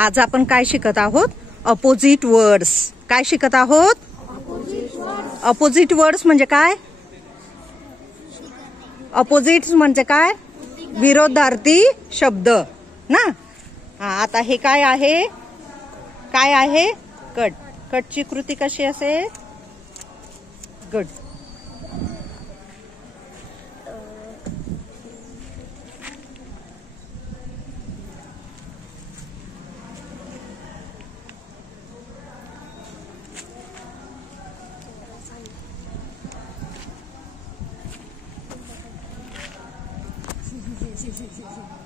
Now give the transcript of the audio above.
आज आपण काय शिकत आहोत? Opposite words. काय शिकत आहोत? अपोजिट वर्ड्स म्हणजे काय? अपोजिट म्हणजे काय? विरोधार्थी शब्द ना. आता हे काय आहे? काय आहे? कट. कटची कृती कशी असेल? गुड. Sí.